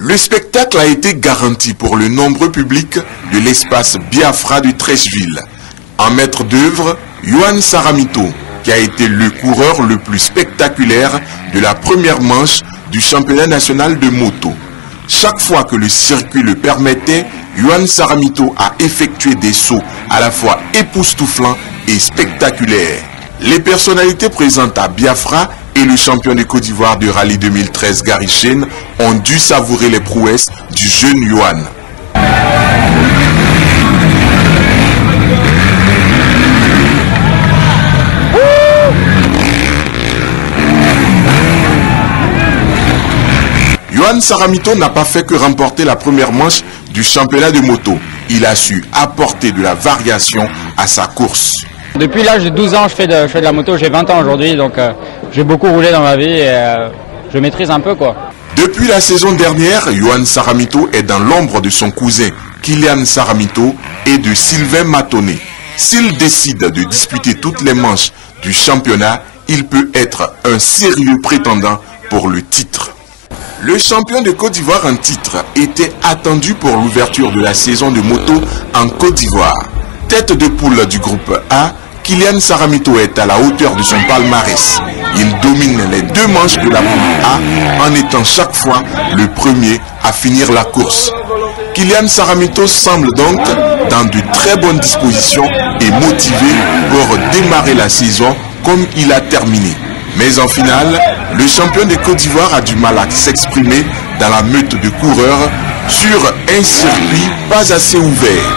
Le spectacle a été garanti pour le nombreux public de l'espace Biafra de Treichville. En maître d'œuvre, Yohan Saramito, qui a été le coureur le plus spectaculaire de la première manche du championnat national de moto. Chaque fois que le circuit le permettait, Yohan Saramito a effectué des sauts à la fois époustouflants et spectaculaires. Les personnalités présentes à Biafra et le champion de Côte d'Ivoire de rallye 2013 Gary Chene ont dû savourer les prouesses du jeune Yohan. Yohan Saramito n'a pas fait que remporter la première manche du championnat de moto. Il a su apporter de la variation à sa course. Depuis l'âge de 12 ans, je fais de la moto, j'ai 20 ans aujourd'hui, donc j'ai beaucoup roulé dans ma vie et je maîtrise un peu quoi. Depuis la saison dernière, Yohan Saramito est dans l'ombre de son cousin Kylian Saramito et de Sylvain Matonnet. S'il décide de disputer toutes les manches du championnat, il peut être un sérieux prétendant pour le titre. Le champion de Côte d'Ivoire en titre était attendu pour l'ouverture de la saison de moto en Côte d'Ivoire. Tête de poule du groupe A, Kylian Saramito est à la hauteur de son palmarès. Il domine les deux manches de la poule A en étant chaque fois le premier à finir la course. Kylian Saramito semble donc dans de très bonnes dispositions et motivé pour démarrer la saison comme il a terminé. Mais en finale, le champion de Côte d'Ivoire a du mal à s'exprimer dans la meute de coureurs sur un circuit pas assez ouvert.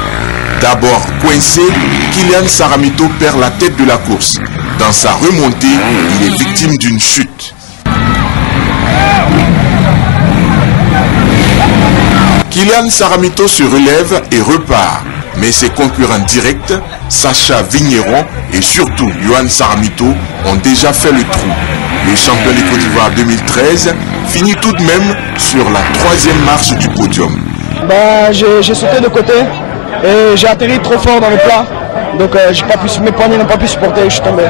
D'abord coincé, Kylian Saramito perd la tête de la course. Dans sa remontée, il est victime d'une chute. Kylian Saramito se relève et repart. Mais ses concurrents directs, Sacha Vigneron et surtout Yohan Saramito, ont déjà fait le trou. Le champion de Côte d'Ivoire 2013 finit tout de même sur la troisième marche du podium. J'ai sauté de côté et j'ai atterri trop fort dans le plat. Donc mes poignets n'ont pas pu supporter et je suis tombé.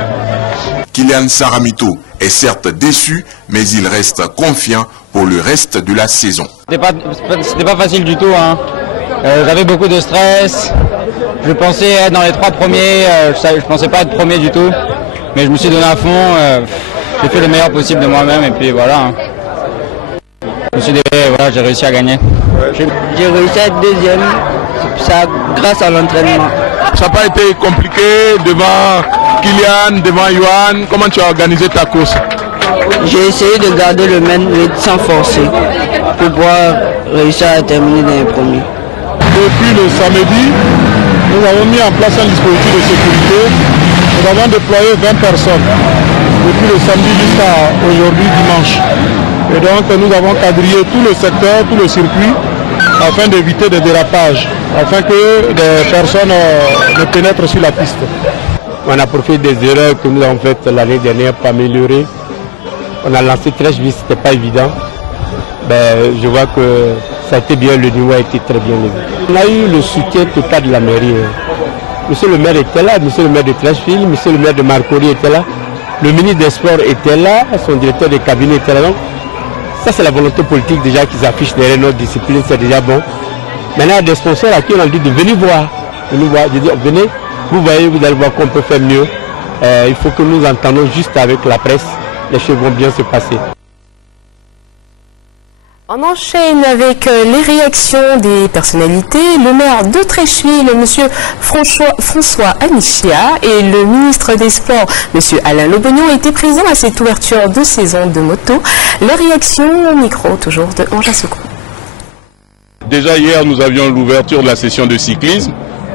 Kylian Saramito est certes déçu, mais il reste confiant pour le reste de la saison. C'était pas facile du tout, hein. J'avais beaucoup de stress. Je pensais être dans les 3 premiers, je pensais pas être premier du tout. Mais je me suis donné à fond, j'ai fait le meilleur possible de moi-même et puis voilà. Hein. Je me suis dit, voilà, j'ai réussi à gagner. J'ai réussi à être deuxième, ça grâce à l'entraînement. Ça n'a pas été compliqué devant Kylian, devant Yohan. Comment tu as organisé ta course? J'ai essayé de garder le même rythme sans forcer pour pouvoir réussir à terminer dans les premiers. Depuis le samedi, nous avons mis en place un dispositif de sécurité. Nous avons déployé 20 personnes depuis le samedi jusqu'à aujourd'hui dimanche. Et donc nous avons quadrillé tout le secteur, tout le circuit, afin d'éviter des dérapages, afin que des personnes ne pénètrent sur la piste. On a profité des erreurs que nous avons faites l'année dernière pour améliorer. On a lancé Treichville, ce n'était pas évident. Je vois que ça a été bien, le niveau a été très bien levé. On a eu le soutien total de la mairie. Monsieur le maire était là, monsieur le maire de Treichville, monsieur le maire de Marcory était là, le ministre des Sports était là, son directeur de cabinet était là. Donc, ça c'est la volonté politique déjà qu'ils affichent derrière notre discipline, c'est déjà bon. Maintenant, il y a des sponsors à qui on a dit de venir voir. Je dis, venez, vous voyez, vous allez voir qu'on peut faire mieux. Il faut que nous entendons juste avec la presse, les choses vont bien se passer. On enchaîne avec les réactions des personnalités. Le maire de Treichville, M. François Anichia, et le ministre des Sports, M. Alain Lobognon, étaient présents à cette ouverture de saison de moto. Les réactions au micro, toujours de Anja Soko. Déjà hier, nous avions l'ouverture de la session de cyclisme.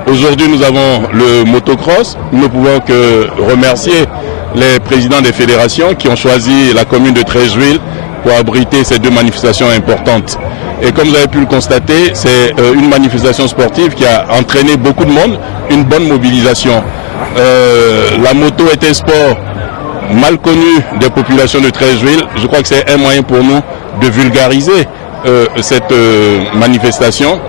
Aujourd'hui, nous avons le motocross. Nous ne pouvons que remercier les présidents des fédérations qui ont choisi la commune de Treichville pour abriter ces deux manifestations importantes. Et comme vous avez pu le constater, c'est une manifestation sportive qui a entraîné beaucoup de monde, une bonne mobilisation. La moto est un sport mal connu des populations de Treichville. Je crois que c'est un moyen pour nous de vulgariser cette manifestation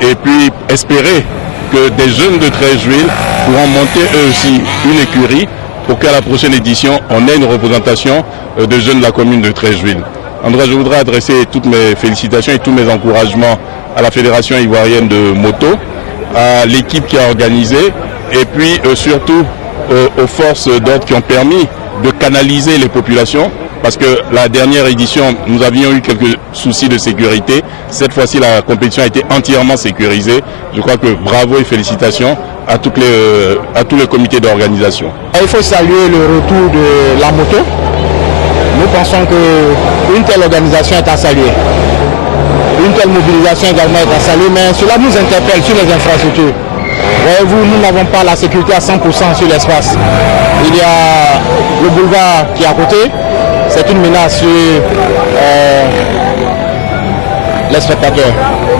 et puis espérer que des jeunes de Treichville pourront monter eux aussi une écurie pour qu'à la prochaine édition, on ait une représentation de jeunes de la commune de Treichville. En tout cas, je voudrais adresser toutes mes félicitations et tous mes encouragements à la Fédération ivoirienne de moto, à l'équipe qui a organisé et puis surtout aux forces d'ordre qui ont permis de canaliser les populations. Parce que la dernière édition, nous avions eu quelques soucis de sécurité. Cette fois-ci, la compétition a été entièrement sécurisée. Je crois que bravo et félicitations à tous les comités d'organisation. Il faut saluer le retour de la moto. Nous pensons qu'une telle organisation est à saluer. Une telle mobilisation également est à saluer, mais cela nous interpelle sur les infrastructures. Voyez-vous, nous n'avons pas la sécurité à 100% sur l'espace. Il y a le boulevard qui est à côté. C'est une menace sur les spectateurs.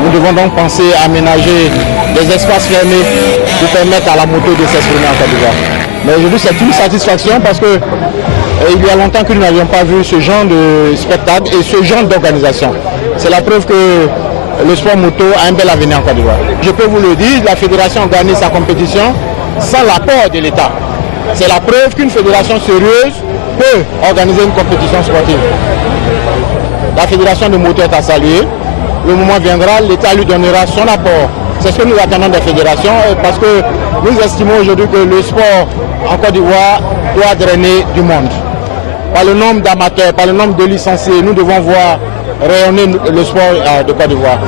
Nous devons donc penser à aménager des espaces fermés pour permettre à la moto de s'exprimer en Côte d'Ivoire. Mais aujourd'hui, c'est une satisfaction parce que il y a longtemps que nous n'avions pas vu ce genre de spectacle et ce genre d'organisation. C'est la preuve que le sport moto a un bel avenir en Côte d'Ivoire. Je peux vous le dire, la fédération organise sa compétition sans l'apport de l'État. C'est la preuve qu'une fédération sérieuse peut organiser une compétition sportive. La fédération de moto est à saluer. Le moment viendra, l'État lui donnera son apport. C'est ce que nous attendons des fédérations parce que nous estimons aujourd'hui que le sport en Côte d'Ivoire doit drainer du monde. Par le nombre d'amateurs, par le nombre de licenciés, nous devons voir rayonner le sport de Côte d'Ivoire.